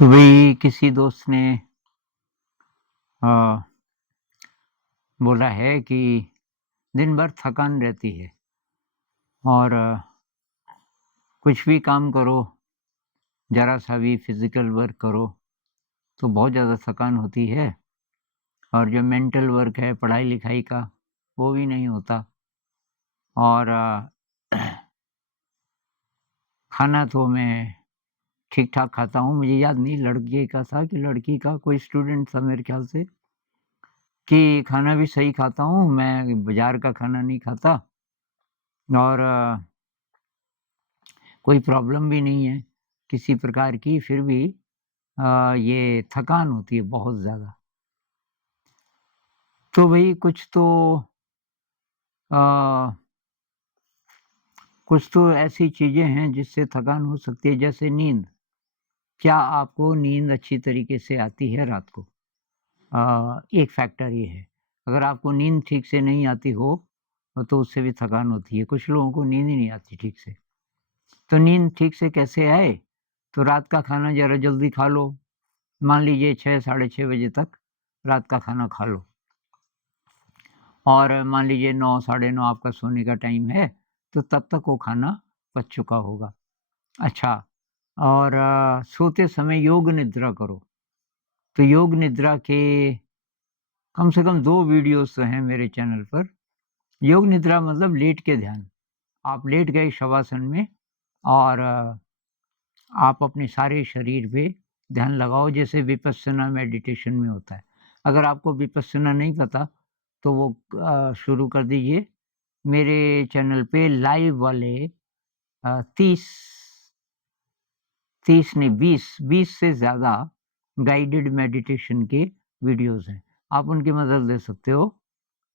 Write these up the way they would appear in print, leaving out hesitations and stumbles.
तो भाई किसी दोस्त ने अ, बोला है कि दिन भर थकान रहती है और कुछ भी काम करो, ज़रा-सा भी फ़िज़िकल वर्क करो, तो बहुत ज़्यादा थकान होती है और जो मेंटल वर्क है पढ़ाई-लिखाई का, वो भी नहीं होता और खाना तो मैं ठीक-ठाक खाता हूँ। मुझे याद नहीं लड़के का था कि लड़की का, कोई स्टूडेंट था मेरे ख़्याल से कि खाना भी सही खाता हूँ, मैं बाज़ार का खाना नहीं खाता और कोई प्रॉब्लम भी नहीं है किसी प्रकार की, फिर भी ये थकान होती है बहुत ज़्यादा। तो भई अ, कुछ तो ऐसी चीज़ें हैं जिससे थकान हो सकती है, जैसे नींद। क्या आपको नींद अच्छी तरीके से आती है रात को? एक फैक्टर ये है। अगर आपको नींद ठीक से नहीं आती हो, तो उससे भी थकान होती है। कुछ लोगों को नींद ही नहीं आती ठीक से। तो नींद ठीक से कैसे आए? तो रात का खाना ज़रा जल्दी खा लो। मान लीजिए 6 साढ़े 6 बजे तक रात का खाना खा लो और मान लीजिए 9 साढ़े 9 आपका सोने का टाइम है, तो तब तक वो खाना पच चुका होगा। अच्छा, और सोते समय योग निद्रा करो। तो योग निद्रा के कम से कम 2 वीडियोज़ तो हैं मेरे चैनल पर। योग निद्रा मतलब लेट के ध्यान। आप लेट गए शवासन में और आप अपने सारे शरीर पे ध्यान लगाओ, जैसे विपस्सना मेडिटेशन में होता है। अगर आपको विपस्सना नहीं पता तो वो शुरू कर दीजिए। मेरे चैनल पे लाइव वाले 30 30 नहीं 20 से ज़्यादा गाइडेड मेडिटेशन के वीडियोज़ हैं। आप उनकी मदद ले सकते हो।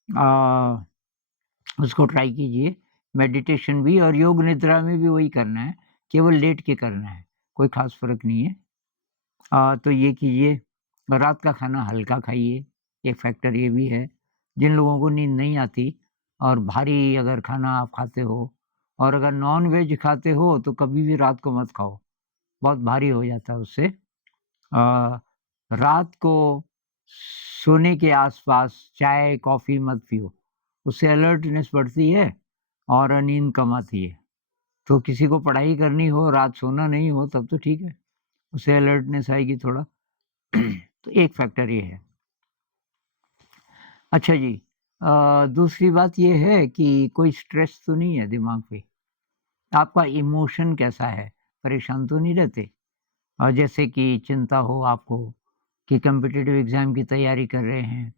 अ, उसको ट्राई कीजिए। मेडिटेशन भी और योग निद्रा में भी वही करना है, केवल लेट के करना है, कोई ख़ास फ़र्क नहीं है। तो ये कीजिए। रात का खाना हल्का खाइए, एक फैक्टर ये भी है। जिन लोगों को नींद नहीं आती और भारी अगर खाना आप खाते हो और अगर नॉन-वेज खाते हो तो कभी भी रात को मत खाओ, बहुत भारी हो जाता है उससे। रात को सोने के आस-पास चाय, कॉफ़ी मत पियो, उससे अलर्टनेस बढ़ती है और नींद कम आती है। तो किसी को पढ़ाई करनी हो, रात सोना नहीं हो तब तो ठीक है, उससे अलर्टनेस आएगी थोड़ा। तो एक फैक्टर ये है। अच्छा जी, दूसरी बात ये है कि कोई स्ट्रेस तो नहीं है दिमाग पे? आपका इमोशन कैसा है? परेशान तो नहीं रहते? जैसे कि चिंता हो आपको कि कॉम्पिटिटिव एग्ज़ाम की तैयारी कर रहे हैं,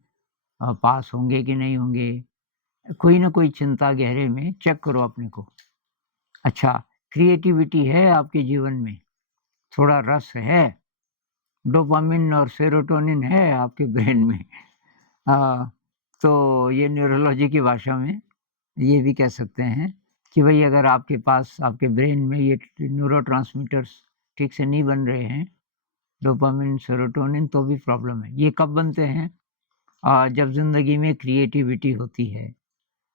पास होंगे कि नहीं होंगे? कोई ना कोई चिंता गहरे में, चेक करो अपने को। अच्छा, क्रिएटिविटी है आपके जीवन में? थोड़ा रस है? डोपामाइन और सेरोटोनिन है आपके ब्रेन में? अ, तो ये न्यूरोलॉजी की भाषा में ये भी कह सकते हैं कि भई अगर आपके पास आपके ब्रेन में ये न्यूरोट्रांसमीटर्स ठीक से नहीं बन रहे हैं, डोपामाइन, सेरोटोनिन, तो भी प्रॉब्लम है। ये कब बनते हैं? जब ज़िंदगी में क्रिएटिविटी होती है,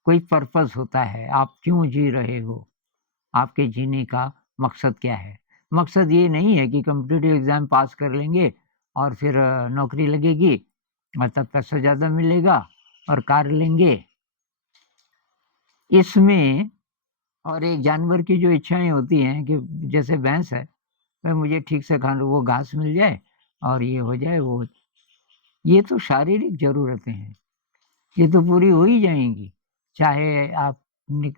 कोई पर्पज़ होता है, आप क्यों जी रहे हो? आपके जीने का मकसद क्या है? मकसद ये नहीं है कि कॉम्पिटिटिव एग्ज़ाम पास कर लेंगे और फिर नौकरी लगेगी, तब पैसा ज़्यादा मिलेगा और कार लेंगे। इसमें और एक जानवर की जो इच्छाएँ होती हैं कि जैसे भैंस है, भई मुझे ठीक से खाना वो घास मिल जाए और ये हो जाए वो ये तो शारीरिक ज़रूरतें हैं, ये तो पूरी हो ही जाएँगी। चाहे आप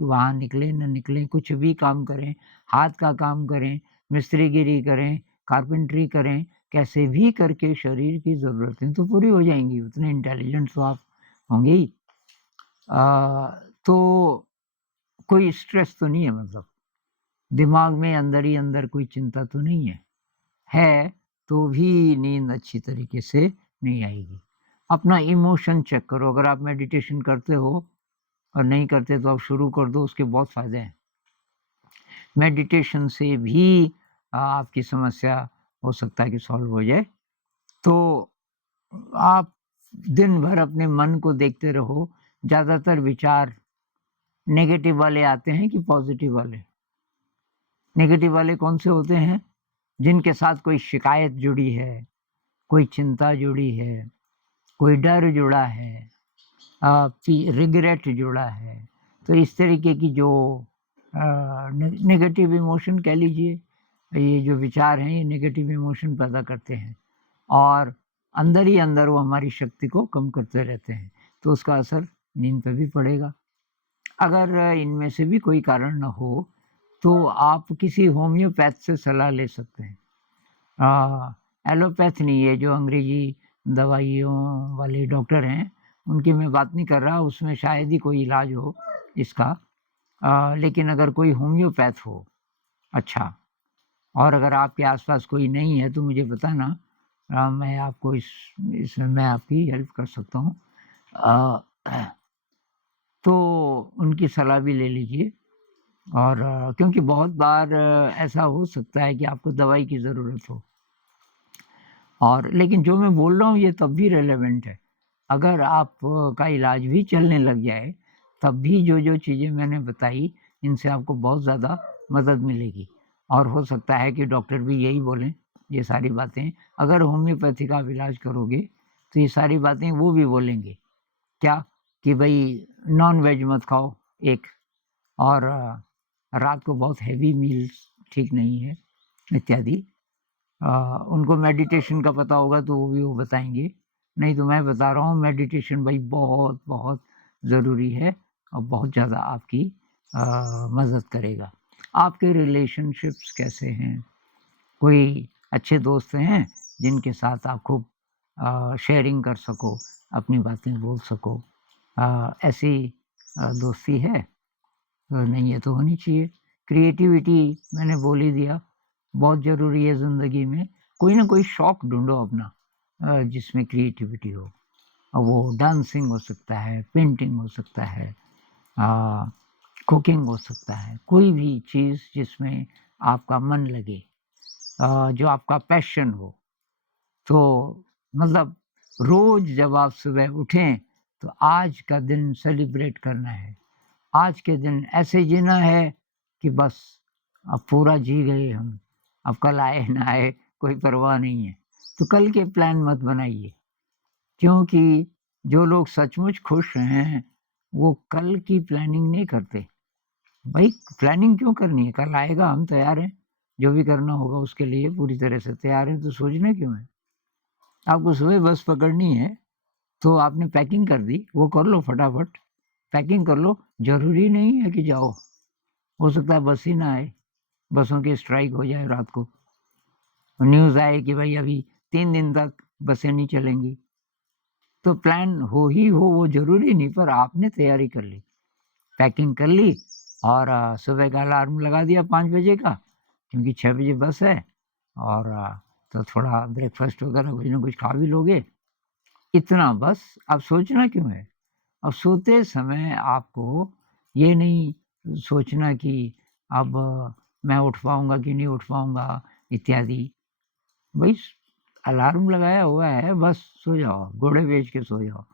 वहाँ निकलें, ना निकलें, कुछ भी काम करें, हाथ का काम करें, मिस्त्रीगिरी करें, कारपेंटरी करें, कैसे भी करके शरीर की ज़रूरतें तो पूरी हो जाएँगी, उतने इंटेलिजेंट तो आप होंगे ही। तो कोई स्ट्रेस तो नहीं है मतलब। दिमाग में अंदर ही अंदर कोई चिंता तो नहीं है? है, तो भी नींद अच्छी तरीके से नहीं आएगी। अपना इमोशन चेक करो, अगर आप मेडिटेशन करते हो और नहीं करते तो आप शुरू कर दो, उसके बहुत फ़ायदे हैं। मेडिटेशन से भी आपकी समस्या हो सकता है कि सॉल्व हो जाए। तो आप दिन भर अपने मन को देखते रहो, ज़्यादातर विचार नेगेटिव वाले आते हैं कि पॉज़िटिव वाले? नेगेटिव वाले कौन से होते हैं? जिनके साथ कोई शिकायत जुड़ी है, कोई चिंता जुड़ी है, कोई डर जुड़ा है, रिग्रेट जुड़ा है, तो इस तरीके की जो नेगेटिव इमोशन कह लीजिए, ये जो विचार हैं ये नेगेटिव इमोशन पैदा करते हैं और अंदर ही अंदर वो हमारी शक्ति को कम करते रहते हैं, तो उसका असर नींद पे भी पड़ेगा। अगर इनमें से भी कोई कारण न हो तो आप किसी होम्योपैथ से सलाह ले सकते हैं। एलोपैथ नहीं, ये जो अंग्रेजी दवाइयों वाले डॉक्टर हैं उनकी मैं बात नहीं कर रहा, उसमें शायद ही कोई इलाज हो इसका। लेकिन अगर कोई होम्योपैथ हो अच्छा, और अगर आपके आसपास कोई नहीं है तो मुझे बताना, मैं आपको इसमें मैं आपकी हेल्प कर सकता हूँ। तो उनकी सलाह भी ले लीजिए और क्योंकि बहुत बार ऐसा हो सकता है कि आपको दवाई की ज़रूरत हो, और लेकिन जो मैं बोल रहा हूँ ये तब भी रेलेवेंट है। अगर आपका इलाज भी चलने लग जाए तब भी जो चीज़ें मैंने बताई इनसे आपको बहुत ज़्यादा मदद मिलेगी, और हो सकता है कि डॉक्टर भी यही बोलें ये सारी बातें। अगर होम्योपैथी का आप इलाज करोगे तो ये सारी बातें वो भी बोलेंगे, क्या कि भाई नॉन वेज मत खाओ एक, और रात को बहुत हेवी मील्स ठीक नहीं है इत्यादि। उनको मेडिटेशन का पता होगा तो वो भी वो बताएँगे, नहीं तो मैं बता रहा हूँ मेडिटेशन भाई बहुत, बहुत ज़रूरी है और बहुत ज़्यादा आपकी मदद करेगा। आपके रिलेशनशिप्स कैसे हैं? कोई अच्छे दोस्त हैं जिनके साथ आप खूब शेयरिंग कर सको, अपनी बातें बोल सको, ऐसी दोस्ती है? नहीं है तो होनी चाहिए। क्रिएटिविटी मैंने बोल ही दिया, बहुत ज़रूरी है ज़िंदगी में। कोई ना कोई शौक ढूँढो अपना जिसमें क्रिएटिविटी हो। अब वो डांसिंग हो सकता है, पेंटिंग हो सकता है, अ, कुकिंग हो सकता है, कोई भी चीज़ जिसमें आपका मन लगे, जो आपका पैशन हो। तो मतलब रोज़ जब आप सुबह उठें तो आज का दिन सेलिब्रेट करना है। आज के दिन ऐसे जीना है कि बस अब पूरा जी गए हम, अब कल आए ना आए कोई परवाह नहीं है। तो कल के प्लान मत बनाइए, क्योंकि जो लोग सचमुच खुश हैं, वो कल की प्लानिंग नहीं करते। भाई प्लानिंग क्यों करनी है? कल आएगा, हम तैयार हैं, जो भी करना होगा उसके लिए पूरी तरह से तैयार हैं, तो सोचना क्यों है? आपको सुबह बस पकड़नी है, तो आपने पैकिंग कर दी, वो कर लो फटाफट, पैकिंग कर लो, ज़रूरी नहीं है कि जाओ। हो सकता है बस ही ना आए, बसों की स्ट्राइक हो जाए रात को, न्यूज़ आए कि भाई अभी 3 दिन तक बसें नहीं चलेंगी। तो प्लान हो ही हो वो ज़रूरी नहीं, पर आपने तैयारी कर ली, पैकिंग कर ली और सुबह का अलार्म लगा दिया 5 बजे का, क्योंकि 6 बजे बस है, और तो थोड़ा ब्रेकफ़ास्ट वगैरह कुछ ना कुछ खा भी लोगे। इतना बस, अब सोचना क्यों है? अब सोते समय आपको ये नहीं सोचना कि अब मैं उठ पाऊँगा कि नहीं उठ पाऊँगा इत्यादि। भई अलार्म लगाया हुआ है, बस सो जाओ, घोड़े बेच के सो जाओ।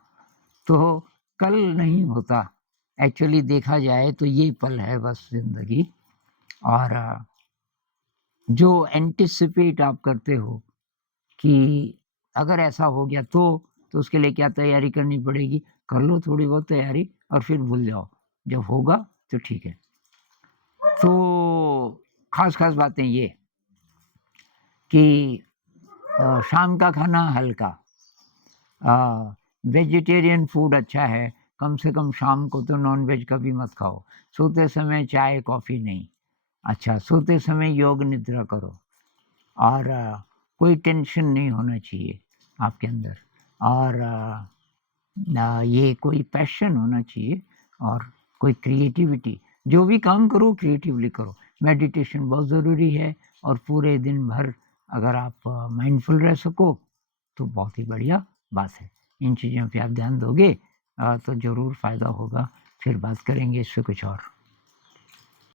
तो कल नहीं होता, एक्चुअली देखा जाए तो ये पल है बस ज़िंदगी, और जो एंटीसिपेट आप करते हो कि अगर ऐसा हो गया तो उसके लिए क्या तैयारी करनी पड़ेगी, कर लो थोड़ी बहुत तैयारी और फिर भूल जाओ, जब होगा तो ठीक है। तो ख़ास-ख़ास बातें ये कि शाम का खाना हल्का, वेजिटेरियन फूड अच्छा है, कम से कम शाम को तो नॉन-वेज कभी मत खाओ। सोते समय चाय, कॉफ़ी नहीं। अच्छा, सोते समय योग निद्रा करो, और कोई टेंशन नहीं होना चाहिए आपके अंदर, और ये कोई पैशन होना चाहिए, और कोई क्रिएटिविटी, जो भी काम करो क्रिएटिवली करो। मेडिटेशन बहुत ज़रूरी है, और पूरे दिन भर अगर आप माइंडफुल रह सको तो बहुत ही बढ़िया बात है। इन चीज़ों पे आप ध्यान दोगे तो ज़रूर फ़ायदा होगा। फिर बात करेंगे इससे कुछ और।